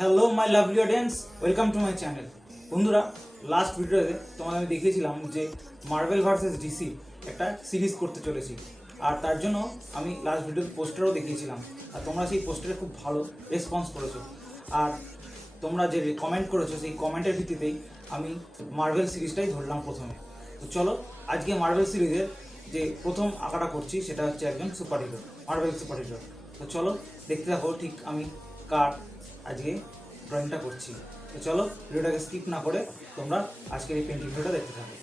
Hello my lovely audience, welcome to my channel. বন্ধুরা, last ভিডিওতে তোমাদের আমি দেখিয়েছিলাম যে মার্ভেল ভার্সেস ডিসি একটা সিরিজ করতে চলেছি, আর তার জন্য আমি লাস্ট ভিডিওর পোস্টারও দেখিয়েছিলাম, আর তোমরা সেই পোস্টারে খুব ভালো রেসপন্স করেছো। আর তোমরা যে কমেন্ট করেছো সেই কমেন্টের ভিত্তিতেই আমি মার্ভেল সিরিজটাই ধরলাম প্রথমে। তো চলো, আজকে মার্ভেল সিরিজের যে প্রথম আঁকাটা করছি সেটা হচ্ছে একজন super hero, Marvel super hero. তো চলো দেখতে থাকো ঠিক আমি কার আজকে ড্রয়িংটা করছি। তো চলো ভিডিওটাকে স্কিপ না করে তোমরা আজকের এই পেন্টিং ভিডিওটা দেখতে থাকো।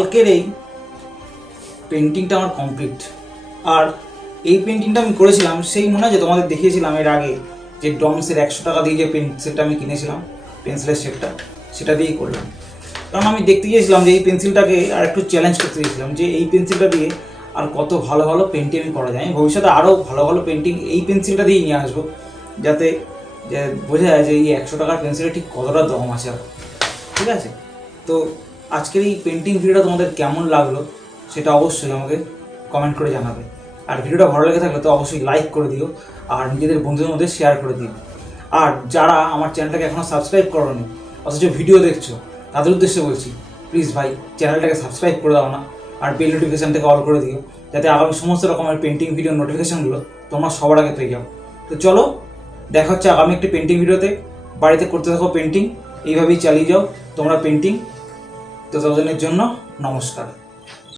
কালকের এই পেন্টিংটা আমার কমপ্লিট। আর এই পেন্টিংটা আমি করেছিলাম সেই মনে হয় যে তোমাদের দেখিয়েছিলাম এর আগে যে ডমসের 100 টাকা দিয়ে যে পেন্সিলটা আমি কিনেছিলাম, পেন্সিলের শেপটা, সেটা দিয়েই করলাম। কারণ আমি দেখতে গিয়েছিলাম যে এই পেন্সিলটাকে আর একটু চ্যালেঞ্জ করতে গিয়েছিলাম যে এই পেন্সিলটা দিয়ে আর কত ভালো ভালো পেন্টিং আমি করা যায়। আমি ভবিষ্যতে আরও ভালো ভালো পেন্টিং এই পেন্সিলটা দিয়েই নিয়ে আসবো, যাতে বোঝা যায় যে এই 100 টাকার পেন্সিলে ঠিক কতটা দম আছে। ঠিক আছে, তো আজকের এই পেন্টিং ভিডিওটা তোমাদের কেমন লাগলো সেটা অবশ্যই আমাকে কমেন্ট করে জানাবে। আর ভিডিওটা ভালো লেগে থাকলে তো অবশ্যই লাইক করে দিও আর নিজেদের বন্ধুদের মধ্যে শেয়ার করে দিও। আর যারা আমার চ্যানেলটাকে এখনও সাবস্ক্রাইব করোনি অথচ ভিডিও দেখছো, তাদের উদ্দেশ্যে বলছি, প্লিজ ভাই চ্যানেলটাকে সাবস্ক্রাইব করে দাও না, আর বেল নোটিফিকেশানটাকে অল করে দিও, যাতে আগামী সমস্ত রকমের পেন্টিং ভিডিও নোটিফিকেশানগুলো তোমরা সবার আগে পেয়ে যাও। তো চলো, দেখা হচ্ছে আগামী একটি পেন্টিং ভিডিওতে। বাড়িতে করতে থাকো পেন্টিং, এইভাবেই চালিয়ে যাও তোমরা পেন্টিং। তো ততদিনের জন্য নমস্কার।